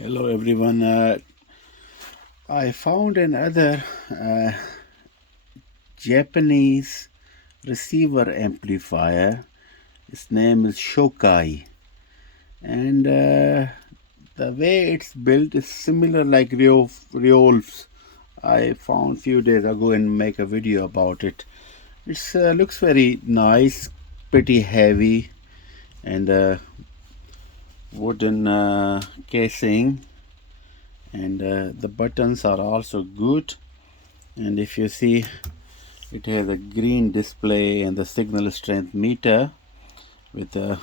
Hello everyone. I found another Japanese receiver amplifier. Its name is Shokai, and the way it's built is similar like Riolf's. I found few days ago and make a video about it. It looks very nice, pretty heavy, and wooden casing, and the buttons are also good. And if you see, it has a green display and the signal strength meter with a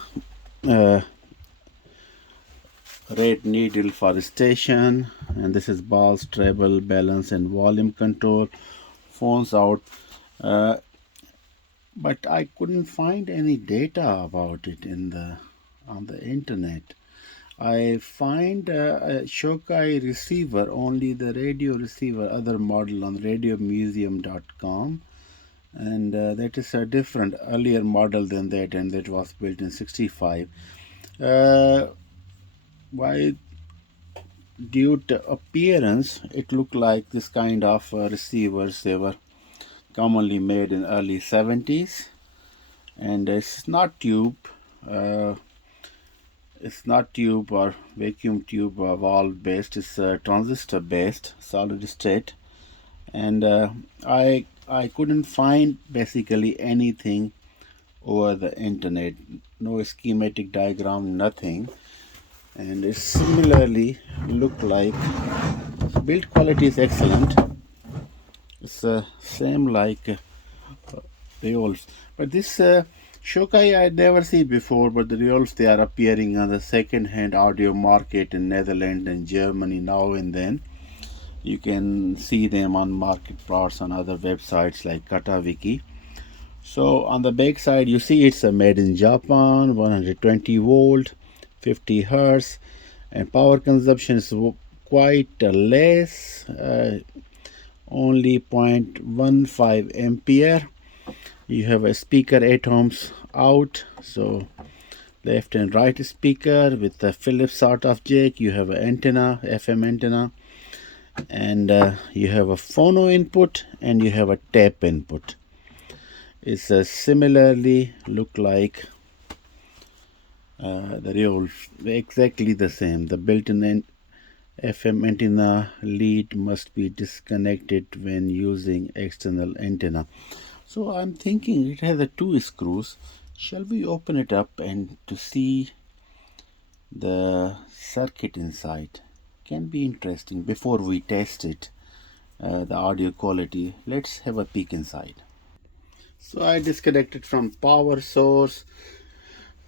red needle for the station, and this is balls, treble, balance, and volume control. Phones out, but I couldn't find any data about it on the internet. I find a Shokai receiver, only the radio receiver, other model on radiomuseum.com, and that is a different earlier model than that, and that was built in 65. Why, due to appearance, it looked like this kind of receivers. They were commonly made in early 70s, and it's not tube. It's not tube or vacuum tube or valve based. It's transistor based, solid state, and I couldn't find basically anything over the internet. No schematic diagram, nothing. And it similarly look like build quality is excellent. It's same like Reolves, but this Shokai I never seen before. But the Reolves, they are appearing on the second-hand audio market in Netherlands and Germany now and then. You can see them on market plots on other websites like KataWiki. So on the back side, you see it's a made in Japan, 120 volt, 50 hertz, and power consumption is quite less, only 0.15 ampere. You have a speaker 8 ohms out, so left and right speaker with a Philips sort of jack. You have an antenna, FM antenna, and you have a phono input and you have a tape input. It's similarly look like the real, exactly the same. The built-in FM antenna lead must be disconnected when using external antenna. So I'm thinking it has two screws. Shall we open it up and to see the circuit inside? Can be interesting. Before we test it, the audio quality, let's have a peek inside. So I disconnected from power source,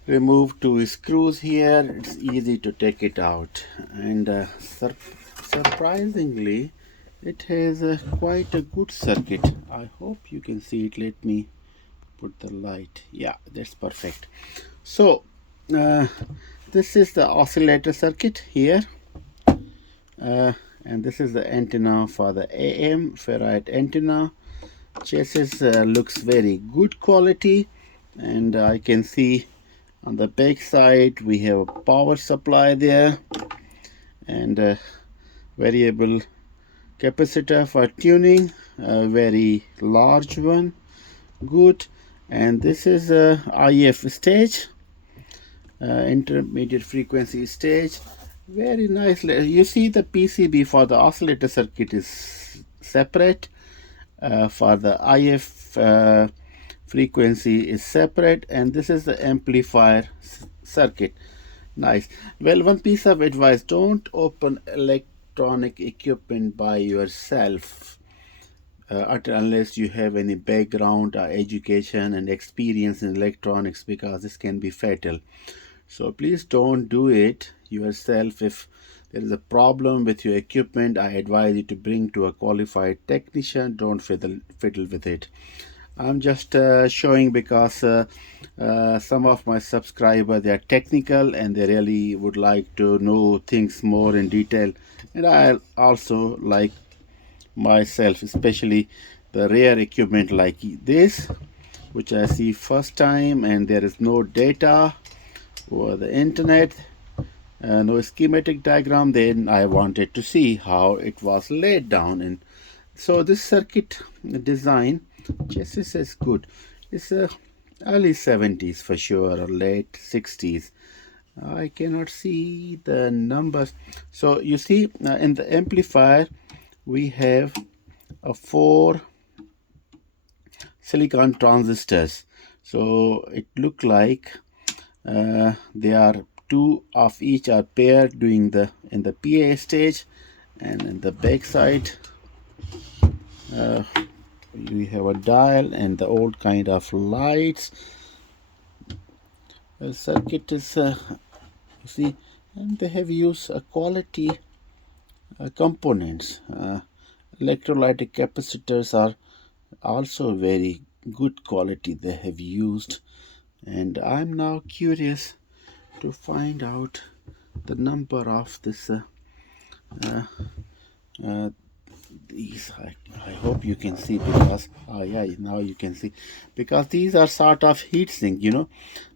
remove two screws here. It's easy to take it out, and surprisingly it has quite a good circuit. I hope you can see it. Let me put the light. Yeah, that's perfect. So this is the oscillator circuit here, and this is the antenna for the AM ferrite antenna. Chassis looks very good quality, and I can see on the back side we have a power supply there, and a variable capacitor for tuning, a very large one, good. And this is a IF stage, intermediate frequency stage, very nicely. You see the PCB for the oscillator circuit is separate, for the IF frequency is separate, and this is the amplifier circuit. Nice. Well, one piece of advice: don't open electronic equipment by yourself unless you have any background or education and experience in electronics, because this can be fatal. So please don't do it yourself. If there is a problem with your equipment, I advise you to bring to a qualified technician. Don't fiddle with it. I'm just showing because some of my subscribers, they are technical and they really would like to know things more in detail, and I also like myself, especially the rare equipment like this, which I see first time and there is no data over the internet. no schematic diagram. Then I wanted to see how it was laid down. And so this circuit design chassis is good. It's early 70s for sure, or late 60s. I cannot see the numbers. So you see, in the amplifier we have 4 silicon transistors. So it look like they are 2 of each are paired doing the in the PA stage, and in the back side we have a dial and the old kind of lights. The circuit is you see, and they have used quality components. Electrolytic capacitors are also very good quality they have used, and I'm now curious to find out the number of this these. I hope you can see, because yeah, now you can see, because these are sort of heat sink, you know.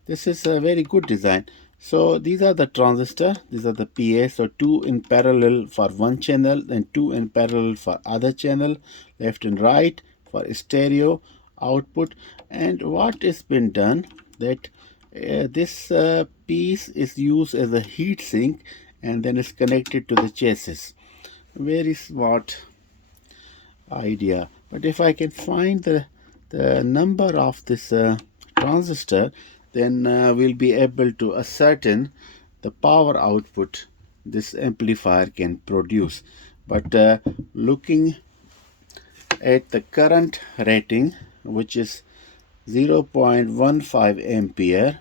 This is a very good design. So these are the transistor, these are the PA. So 2 in parallel for one channel and 2 in parallel for other channel, left and right for stereo output. And what is been done, that this piece is used as a heat sink, and then is connected to the chassis. Very smart idea. But if I can find the number of this transistor, then we'll be able to ascertain the power output this amplifier can produce. But looking at the current rating, which is 0.15 ampere,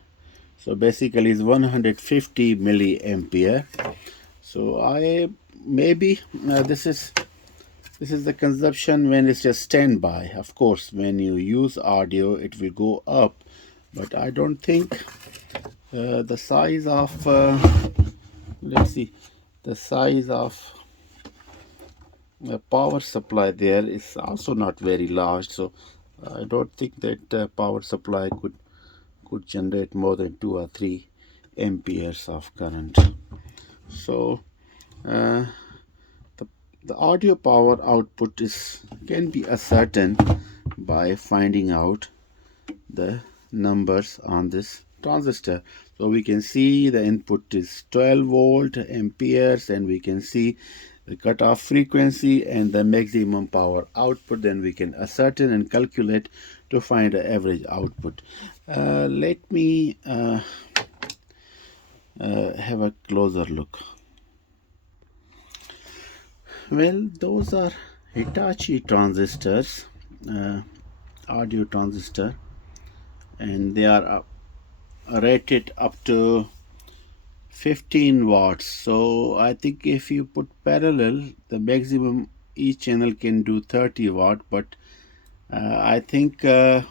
so basically it's 150 milliampere. So I maybe this is the consumption when it's just standby. Of course, when you use audio, it will go up, but I don't think the size of let's see, the size of the power supply there is also not very large. So I don't think that power supply could generate more than 2 or 3 amperes of current. So the audio power output can be ascertained by finding out the numbers on this transistor. So we can see the input is 12 volt amperes, and we can see the cutoff frequency and the maximum power output. Then we can ascertain and calculate to find the average output. Let me have a closer look. Well, those are Hitachi transistors, audio transistor, and they are rated up to 15 watts. So I think if you put parallel, the maximum each channel can do 30 watt, but I think they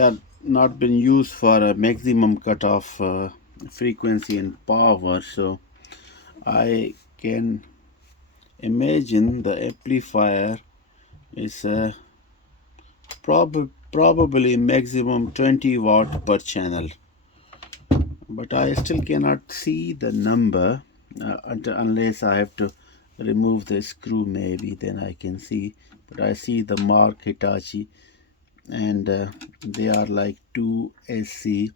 are not been used for a maximum cutoff frequency and power. So I can imagine the amplifier is probably maximum 20 watt per channel, but I still cannot see the number unless I have to remove the screw. Maybe then I can see, but I see the mark Hitachi, and they are like 2SC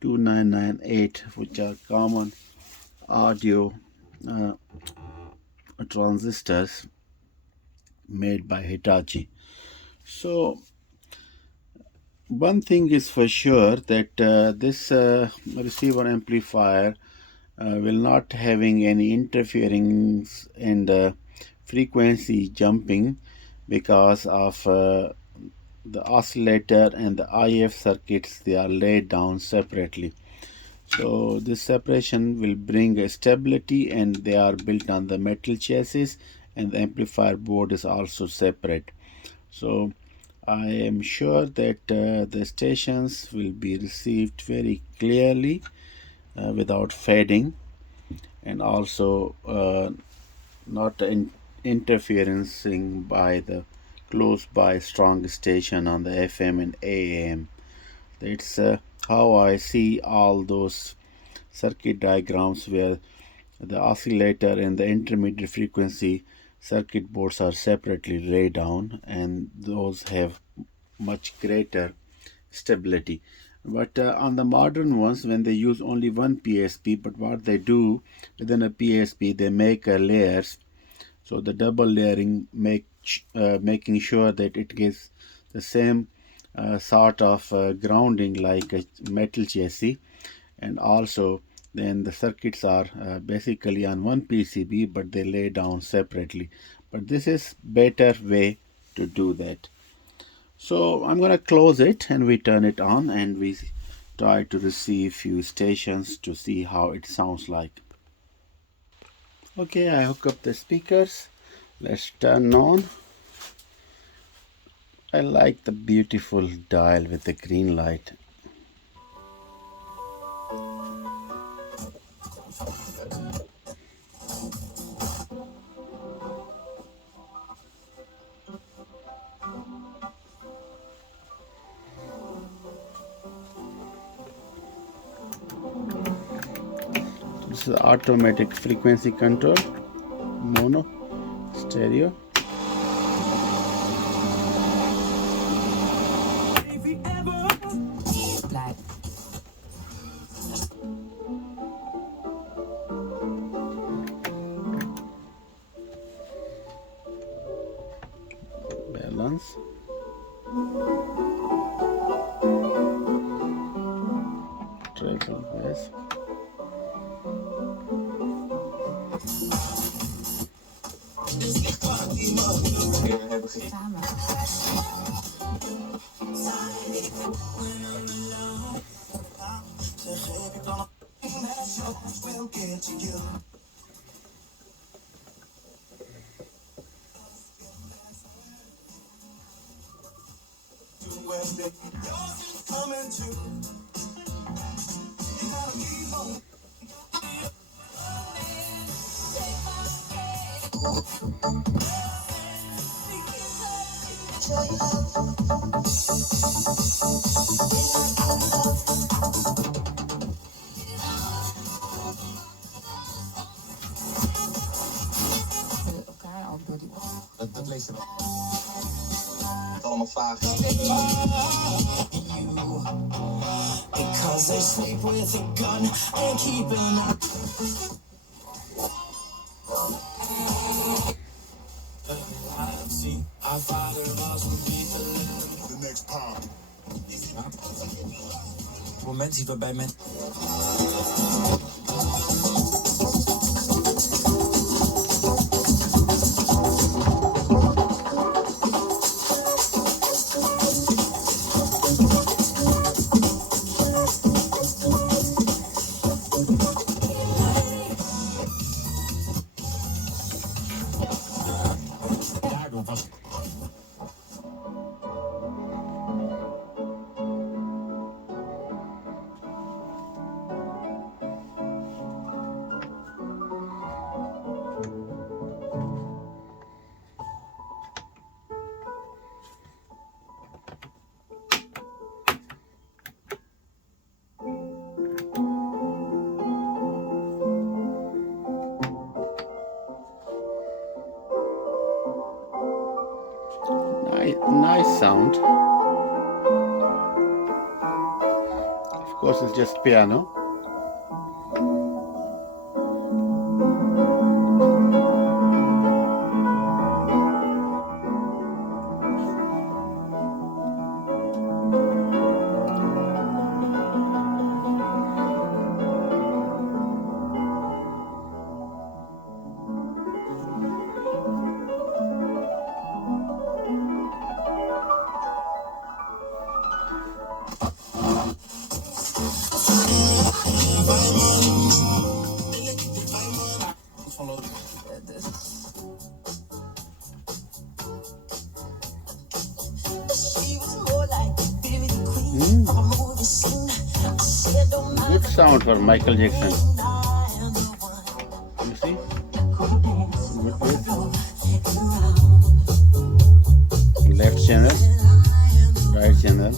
2998, which are common audio transistors made by Hitachi. So one thing is for sure, that this receiver amplifier will not having any interference in the frequency jumping, because of the oscillator and the IF circuits, they are laid down separately. So this separation will bring a stability, and they are built on the metal chassis, and the amplifier board is also separate. So I am sure that the stations will be received very clearly without fading, and also not interferencing by the close by strong station on the FM and AM. That's how I see all those circuit diagrams where the oscillator and the intermediate frequency circuit boards are separately laid down, and those have much greater stability. But on the modern ones, when they use only one PSP, but what they do within a PSP, they make layers. So the double layering making sure that it gives the same sort of grounding like a metal chassis, and also then the circuits are basically on one PCB, but they lay down separately. But this is better way to do that. So I'm going to close it and we turn it on and we try to receive few stations to see how it sounds like. Okay, I hook up the speakers. Let's turn on. I like the beautiful dial with the green light. This is automatic frequency control, mono, stereo. Balance. Treble bass. Because they sleep with a gun and keep an eye. Our father was the next pop. Moment die we bij mensen. Nice sound. Of course, it's just piano. Good sound for Michael Jackson. You see? Good bass. Left channel, right channel.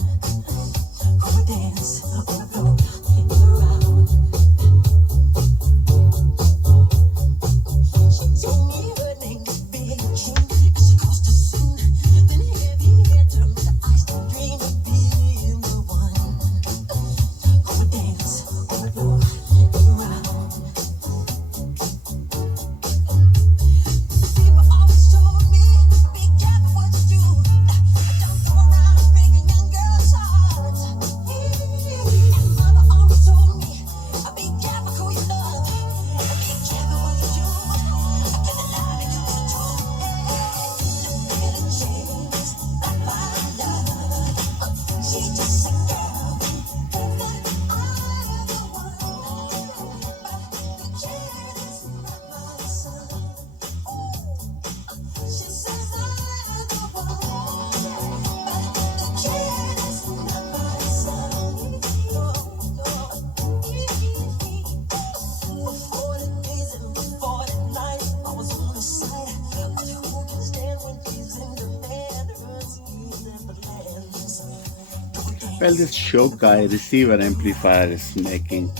Well, this Shokai receiver amplifier is making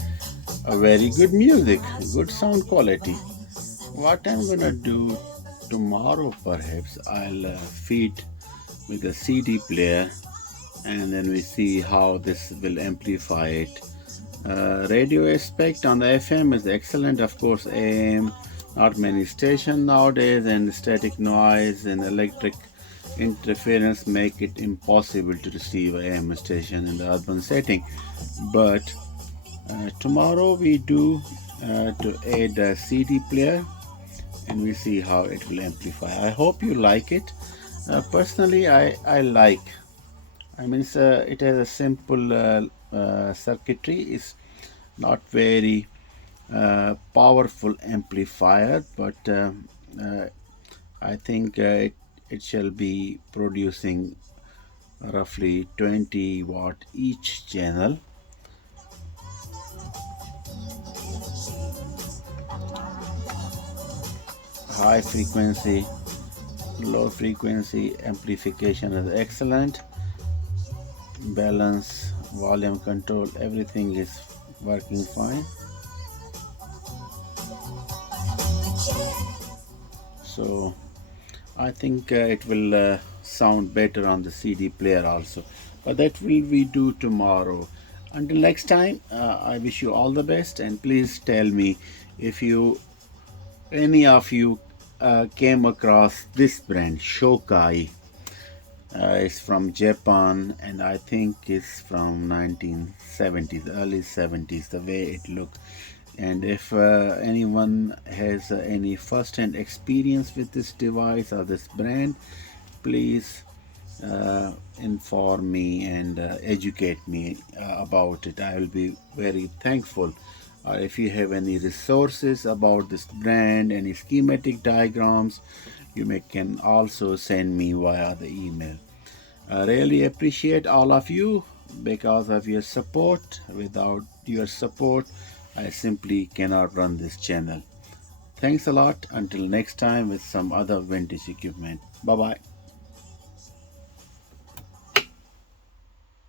a very good music, good sound quality. What I'm gonna do tomorrow, perhaps I'll feed with a CD player, and then we see how this will amplify it. Radio aspect on the FM is excellent, of course. AM, not many stations nowadays, and static noise and electric interference make it impossible to receive a AM station in the urban setting. But tomorrow we do to add a CD player, and we see how it will amplify. I hope you like it. Personally, I like. I mean, it has a simple circuitry. It's not very powerful amplifier, but I think it shall be producing roughly 20 watt each channel. High frequency, low frequency amplification is excellent. Balance, volume control, everything is working fine. So I think it will sound better on the CD player also, but that will we do tomorrow. Until next time, I wish you all the best, and please tell me if any of you came across this brand Shokai. It's from Japan, and I think it's from 1970s, early 70s, the way it looked. And if anyone has any first-hand experience with this device or this brand, please inform me and educate me about it. I will be very thankful. If you have any resources about this brand, any schematic diagrams, you can also send me via the email. I really appreciate all of you because of your support. Without your support, I simply cannot run this channel. Thanks a lot. Until next time with some other vintage equipment. Bye bye.